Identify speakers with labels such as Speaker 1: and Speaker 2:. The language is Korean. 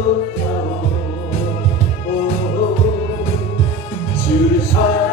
Speaker 1: 좋다오 줄 서.